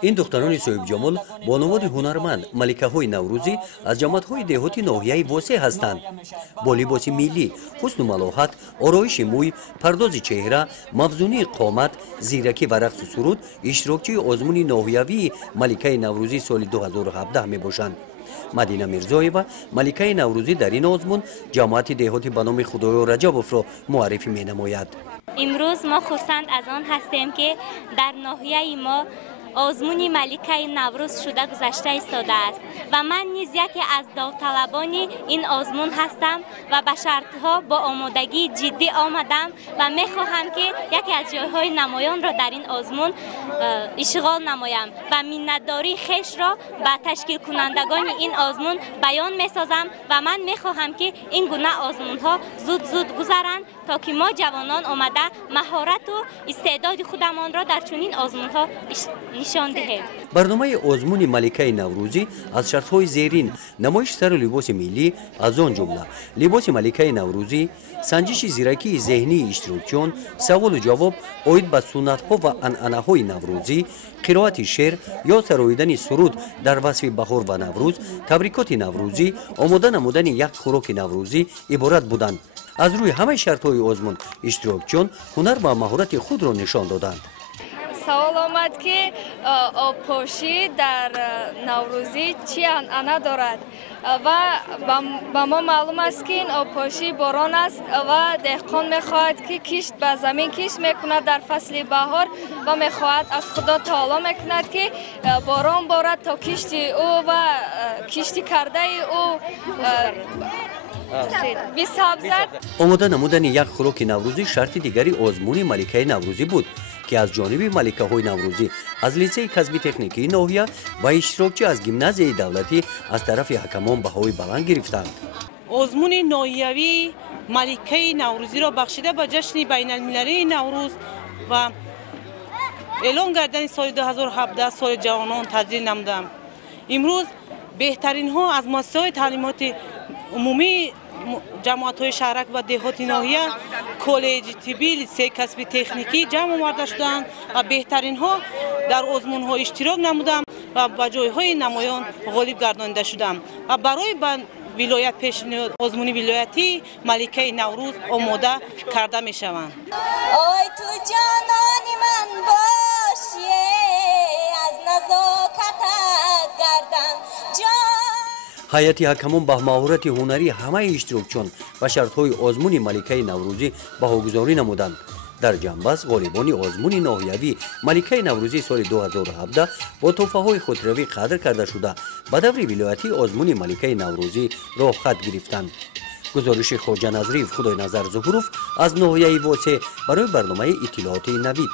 این دختران صاحب جمال بانوان هنرمند ملکه‌های نوروزی از جماعت‌های دهاتی ناحیه واسع هستند. با لباس ملی، حسن و ملاحت، آرایش موی، پرداز چهره، مفزونی قامت، زیرکی و رقص و سرود اشتراکچی آزمون ناحیوی ملکه نوروزی سال 2017 میباشند. مدینه میرزایeva ملکه نوروزی در این آزمون جماعت دهاتی به نام خدایا رجبوف را معرفی مینماید. امروز ما خرسند از آن هستیم که در ناحیه ما آزمون ملکه نوروز شده گذشته ایستاده است و من نیز یکی از داوطلبان این آزمون هستم و به شرطها با آمادگی جدی آمدم و میخواهم که یکی از جایهای نمایان را در این آزمون اشغال نمایم و منتداری خویش را به تشکیل کنندگان این آزمون بیان میسازم و من میخواهم که این گونه آزمون ها زود گذرند تا که ما جوانان آمده مهارت و استعداد خودمان را در چنین آزمون ها نشان دهیم. برنامه آزمون ملکه نوروزی از شرط‌های زیرین نمایش سر لباس ملی از آن جمله لباس ملکه نوروزی، سنجش زیرکی ذهنی اشتراکیان، سوال و جواب عاید به سنت‌ها و عنعنه‌های نوروزی، قرائت شعر یا سراییدن سرود در وصف بهار و نوروز، تبریکات نوروزی، آماده نمودن یک خوراک نوروزی عبارت بودند. از روی همه شرط‌های آزمون اشتراکیان هنر و مهارت خود را نشان دادند. سوال آمد که آبپاشی در نوروزی چی عنعنه دارد و به ما معلوم است که این آبپاشی باران است و دهقان میخواهد که کشت به زمین کشت میکند در فصل بهار و میخواهد از خدا تعالی میکند که باران بارد تا کشت او و کشتی کرده او آماده نمودن یک خوراک نوروزی شرط دیگری آزمون ملکه نوروزی بود که از جانب ملکه های نوروزی از لیسه کسبی تکنیکی ناحیه و اشتراکچی از گیمنازیای دولتی از طرف حکمان بهای بلند گرفتند. آزمون ناحیوی ملکه نوروزی را بخشیده به جشن بین المللی نوروز و اعلان کردن سال 2017 سال جوانان تجلیل نمودم. امروز بهترین ها از مؤسسه‌های تعلیمات عمومی جماعت های شهرک و دهات ناحیه، کالج طبی، لیسه کسبی تکنیکی جمع آورده شدند و بهترین ها در آزمون ها اشتراک نمودند و به جای های نمایان غالب گردانده شدند و برای ولایت پیشنهاد آزمون ولایتی ملکه نوروز آماده کرده می شوند. آی تو جانان من باشی از نزاکتت گردم هیئت حکمان به مهارت هنری همه اشتراکچیان و شرط‌های آزمون ملکه نوروزی بهاگذاری نمودند. در جنبش غالبان آزمون ناحیوی ملکه نوروزی سال 2017 با تحفه‌های خودروی قدر کرده شده به دور ولایتی آزمون ملکه نوروزی راه خط گرفتند. گزارش خواجه نظریف خدای نظر ظهوروف از ناحیه واسع برای برنامه اطلاعات نوید.